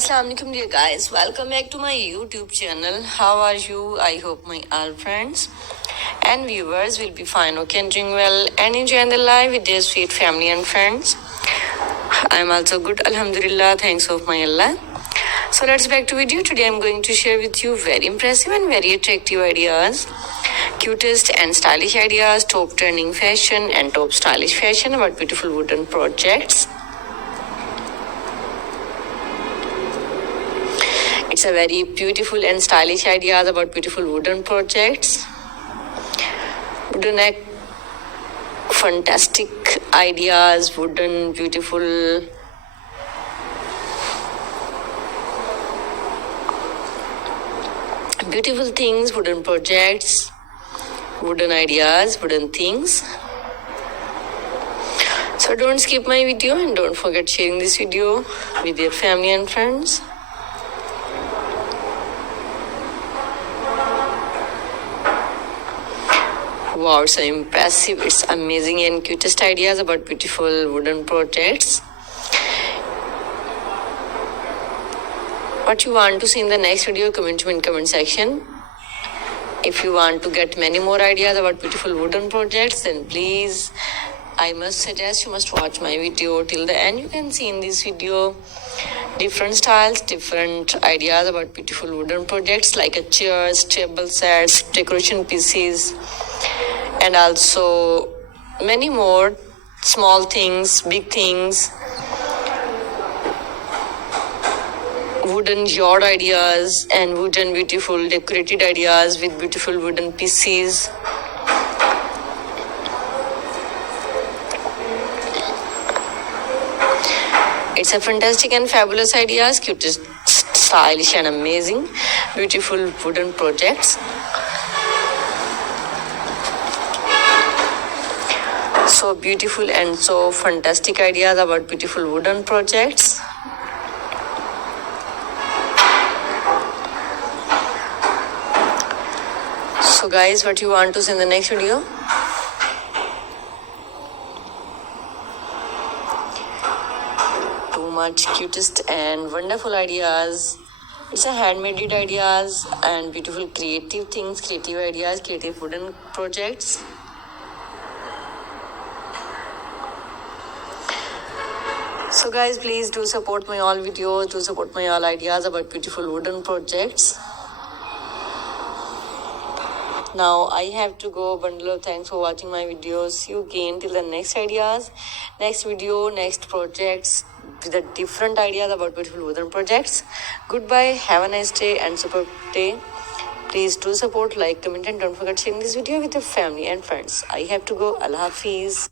Assalamu alaikum dear guys, welcome back to my YouTube channel. How are you? I hope my all friends and viewers will be fine, okay, and doing well and enjoying the life with their sweet family and friends. I'm also good, alhamdulillah, thanks of my Allah. So let's back to video. Today I'm going to share with you very impressive and very attractive ideas, cutest and stylish ideas, top trending fashion and top stylish fashion about beautiful wooden projects. It's a very beautiful and stylish ideas about beautiful wooden projects. Wooden fantastic ideas, wooden beautiful things, wooden projects, wooden ideas, wooden things. So don't skip my video and don't forget sharing this video with your family and friends. Wow, so impressive. It's amazing and cutest ideas about beautiful wooden projects. What you want to see in the next video, comment in comment section. If you want to get many more ideas about beautiful wooden projects, then please, I must suggest you must watch my video till the end. You can see in this video different styles, different ideas about beautiful wooden projects like a chairs, table sets, decoration pieces, and also many more small things, big things, wooden yard ideas and wooden beautiful decorated ideas with beautiful wooden pieces. It's a fantastic and fabulous ideas, cutest, stylish and amazing, beautiful wooden projects. So beautiful and so fantastic ideas about beautiful wooden projects. So guys, what you want to see in the next video? Too much cutest and wonderful ideas. It's a handmade ideas and beautiful creative things, creative ideas, creative wooden projects. So guys, please do support my all videos, do support my all ideas about beautiful wooden projects. Now I have to go. Bundle of thanks for watching my videos. See you again till the next ideas, next video, next projects with the different ideas about beautiful wooden projects. Goodbye, have a nice day and superb day. Please do support, like, comment and don't forget sharing this video with your family and friends. I have to go. Allah Hafiz.